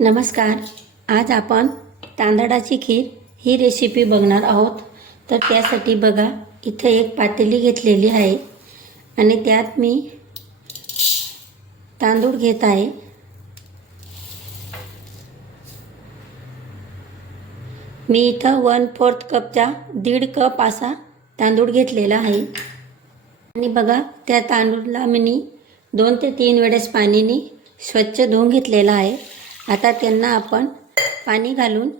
नमस्कार. आज आपण तांदळाची खीर ही रेसिपी बघणार आहोत. तर त्यासाठी बघा, इथे एक पातेली घेतलेली आहे आणि त्यात मी तांदूळ घेत आहे. मी इथं 1/4 कपचा 1.5 कप असा तांदूळ घेतलेला आहे. आणि बघा, त्या तांदूळला मी 2 ते 3 वेळेस पाण्याने स्वच्छ धुवून घेतलेला आहे. आता त्यांना आपण पाणी घालून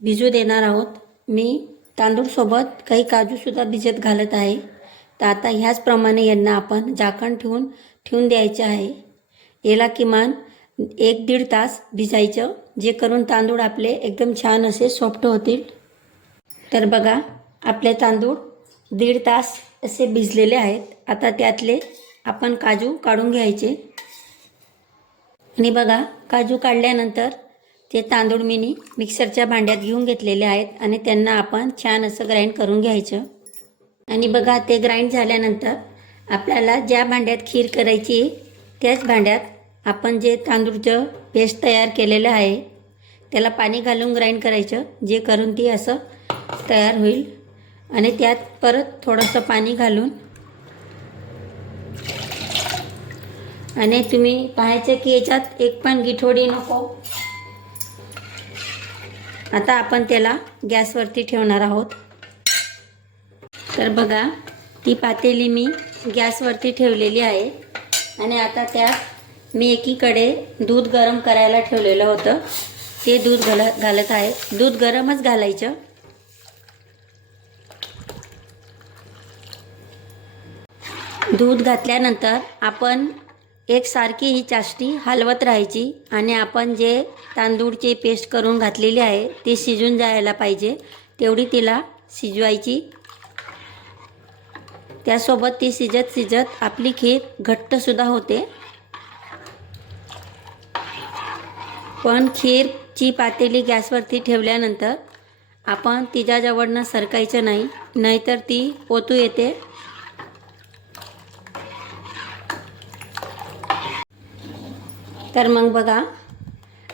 भिजू देणार आहोत. मी तांदूळसोबत काही काजूसुद्धा भिजत घालत आहे. तर आता ह्याचप्रमाणे यांना आपण झाकण ठेवून द्यायचे आहे. याला किमान 1-1.5 तास भिजायचं, जे करून तांदूळ आपले एकदम छान असे सॉफ्ट होतील. तर बघा, आपले तांदूळ 1.5 तास असे भिजलेले आहेत. आता त्यातले आपण काजू काढून घ्यायचे. आणि बघा, काजू काढल्यानंतर ते तांदूळ मी मिक्सरच्या भांड्यात घेऊन घेतलेले आहेत आणि त्यांना आपण छान असं ग्राइंड करून घ्यायचं. आणि बघा, ते ग्राइंड झाल्यानंतर आपल्याला ज्या भांड्यात खीर करायची त्याच भांड्यात आपण जे तांदूळचं पेस्ट तयार केलेलं आहे त्याला पाणी घालून ग्राइंड करायचं, जे करून ती असं तयार होईल. आणि त्यात परत थोडंसं पाणी घालून आणि तुम्ही पाहायचं की याच्यात एक पण गिठोडी नको. आता आपण त्याला गॅसवरती ठेवणार आहोत. तर बघा, ती पातेली मी गॅसवरती ठेवलेली आहे. आणि आता त्यात मी एकीकडे दूध गरम करायला ठेवलेलं होतं, ते दूध घालत आहे. दूध गरमच घालायचं. दूध घातल्यानंतर आपण एकसारखी ही चाष्टी हलवत राहायची आणि आपण जे तांदूळची पेस्ट करून घातलेली आहे ती शिजून जायला पाहिजे तेवढी तिला शिजवायची. त्यासोबत ती शिजत आपली खीर घट्टसुद्धा होते. पण खीरची पातेली गॅसवरती ठेवल्यानंतर आपण तिच्याजवळनं सरकायचं नाही, नाहीतर ती ओतू येते. तर मग बघा,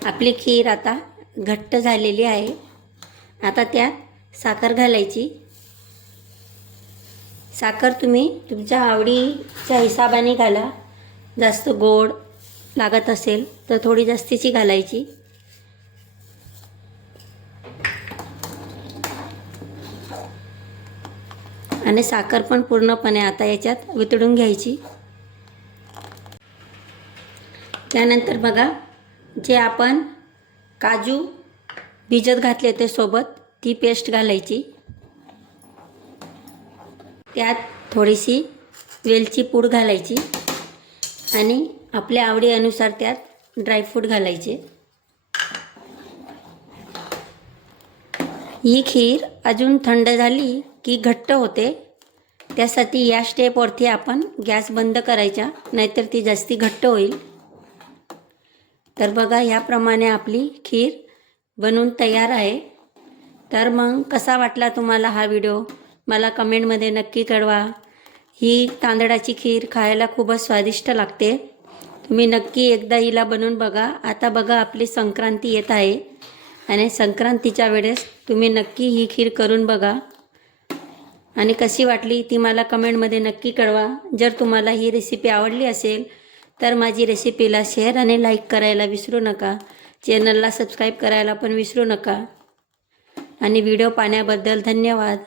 आपली खीर आता घट्ट झालेली आहे. आता त्यात साखर घालायची. साखर तुम्ही तुमच्या आवडीच्या हिसाबाने घाला. जास्त गोड लागत असेल तर थोडी जास्तीची घालायची. आणि साखर पण पूर्णपणे आता याच्यात वितळून घ्यायची. त्यानंतर बघा, जे आपण काजू भिजत घातले ते सोबत ती पेस्ट घालायची. त्यात थोडीशी वेलची पूड घालायची आणि आपल्या आवडीनुसार त्यात ड्रायफ्रूट घालायचे. ही खीर अजून थंड झाली की घट्ट होते. त्यासाठी या स्टेपवरती आपण गॅस बंद करायचा, नाहीतर ती जास्ती घट्ट होईल. तर बघा, ह्याप्रमाणे आपली खीर बनवून तयार आहे. तर मग कसा वाटला तुम्हाला हा व्हिडिओ मला कमेंटमध्ये नक्की कळवा. ही तांदळाची खीर खायला खूपच स्वादिष्ट लागते. तुम्ही नक्की एकदा हिला बनवून बघा. आता बघा, आपली संक्रांती येत आहे आणि संक्रांतीच्या वेळेस तुम्ही नक्की ही खीर करून बघा आणि कशी वाटली ती मला कमेंटमध्ये नक्की कळवा. जर तुम्हाला ही रेसिपी आवडली असेल तर माझी रेसिपीला शेअर आणि लाईक करायला विसरू नका. चॅनलला सबस्क्राईब करायला पण विसरू नका. आणि व्हिडिओ पाहण्याबद्दल धन्यवाद.